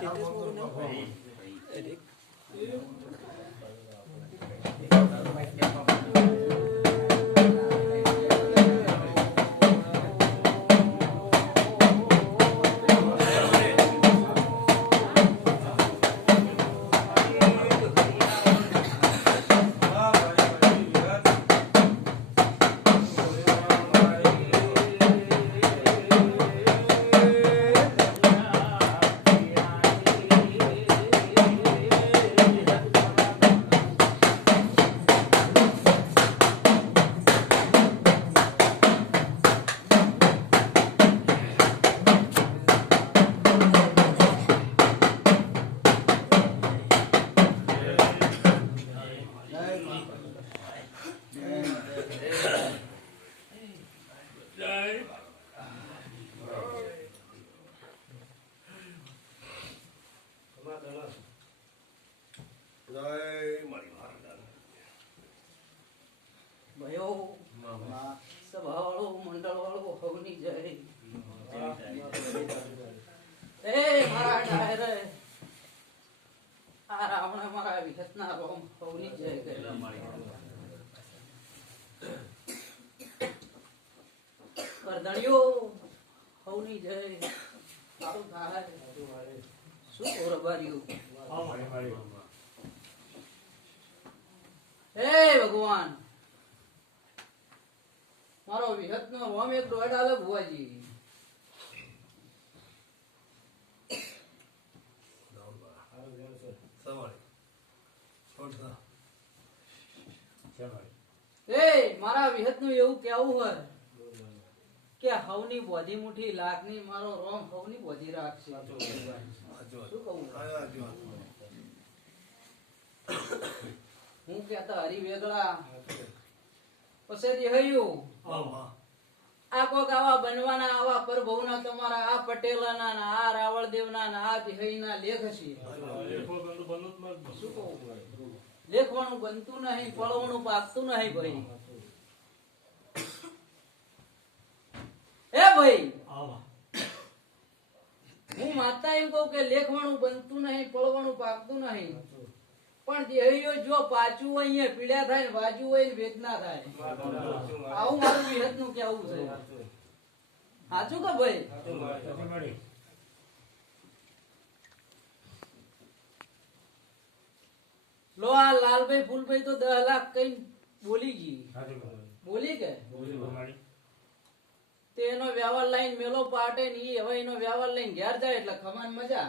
જય મારી મહારાજ ભયો સભાવાળો મંડળવાળો હવની જય એ મારા ડાયરે આ રાવણે મારા. વિહતના રોમ હવની જય કરી કરદણિયો હવની જય સારું થાય શું કોરબાર્યું હે ભગવાન. મારો વિહત નો રોમ એક દોઢ આલે ભુવાજી એ મારા વિહતનું એવું કેવું હોય કે હવની બોધી મુઠી લાગની મારો રોમ હવની બોધી રાખશે. શું કહું? હું કેતા હરી વેગળા. પછી દેહયું આ કોક આવા બનવાના આવા પ્રભુના તમારા આ પટેલાના ના આ રાવળદેવના ના આ દેહઈના લેખ છે. શું કહું લેખવાનું બનતું નહીં પળવણું પાકતું નહીં ભાઈ. એ ભાઈ. હું માતા એમ કહું કે લેખવાનું બનતું નહીં પળવાનું પાકતું નહીં. પણ દેહીઓ જો પાછું હોય, અહીંયા પીડા થાય ને વાજુ હોય ને વેદના થાય. આવું મારું વિહતનું કેવું છે. સાચું કે ભાઈ? લો, આ લાલભાઈ, ફૂલભાઈ તો દસ લાખ કઈ બોલી ગઈ. બોલી કે? તે એનો વ્યવહાર લઈને મેલો પાટે ને હવે એનો વ્યવહાર લઈને ઘેર જાય એટલે ખમાન મજા.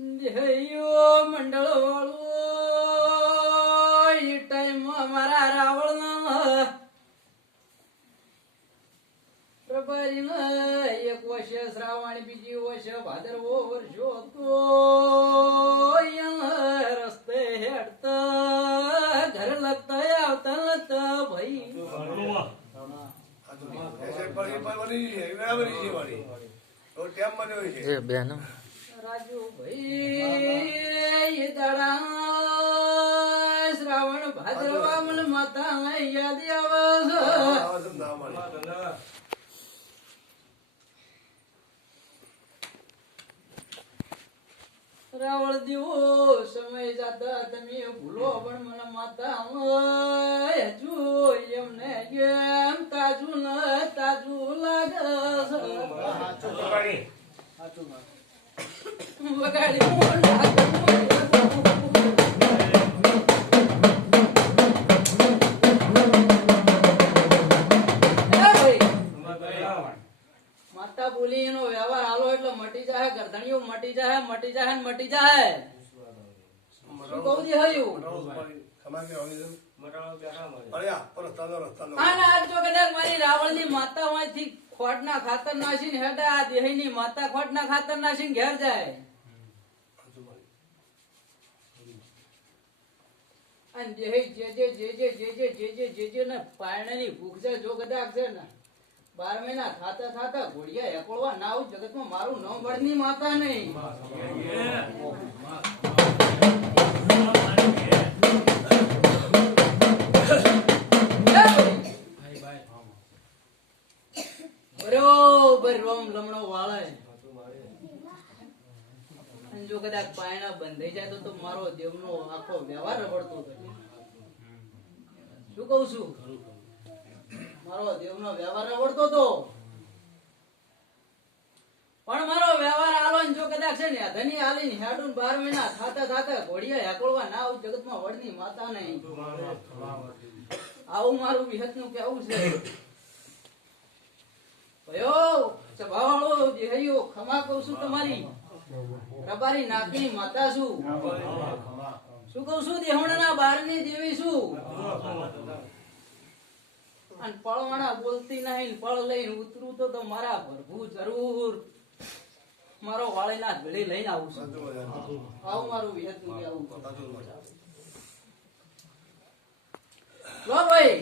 દેહયો મંડળ વાળું એ ટાઈમ મારા રાવણ પ્રભારી એક વર્ષે શ્રાવણ બીજી વર્ષે ભાદરવો વર્ષો તો રસ્તે હેડતા ઘર લગતા આવતા લગતા ભાઈ. બેનો. રાજુ ભાઈ દાડા શ્રાવણ ભાદરવા. મને માતા યાદ આવે રાવળ દીવો સમય જાતા તમે ભૂલો પણ મને માતા હજુ એમને એમ તાજુ ન તાજુ લાગે માતા બોલી, એનો વ્યવહાર આલો એટલે મટી જાય ગરદણીઓ મટી જાય મટી જાય મટી જાય હયું જો કદાચ મારી માતા માંથી ખાતર આ માતા ખાતર ઘેર જાય અને દેહી જે જે જે જે જે જે જે જે જે જે ને પારણાની ભૂખ છે જો કદાચ છે ને બાર મહિના થાતા ખાતા ઘોડિયા હેકોળવા ના આવું જગતમાં મારું ન ભરની માતા નહીં જો કદાચ પાયણા બંધાઈ જાય તો મારો દેવનો આખો વ્યવહાર રબડતો થશે શું કહું છું? મારો દેવનો વ્યવહાર રબડતો તો. પણ મારો વ્યવહાર આલો જો કદાચ છે ને ધની આલીને હેડું બાર મહિના થાતા થાતા ઘોડિયા હેકોળવા ના આવું જગતમાં વડની માતા નહીં. આવું મારું વિહતનું કેવું છે. ભયો, સભાવાળો દેહૈયો ખમા કહું છું તમારી. રબારી નાકની માતા છું. શું કઉ છું? દેહવણાના બારની દેવી છું. અને પળવાણા બોલતી નહીં, પળ લઈને ઉતરું તો તો મારા પ્રભુ જરૂર. મારો વાળીના ભેળી લઈને આવું છું. આવું મારું વિહતનું સાચું લો ભાઈ,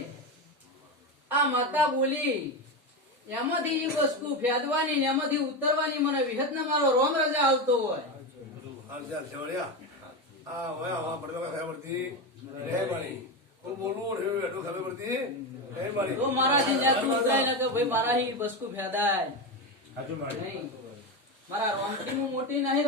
આ માતા બોલી. એમાંથી એ વસ્તુ ફેદવાની એમાંથી ઉતરવાની મને વિહત ને મારો રોમ રજા આવતો હોય. મારા રોમથી હું મોટી નહીં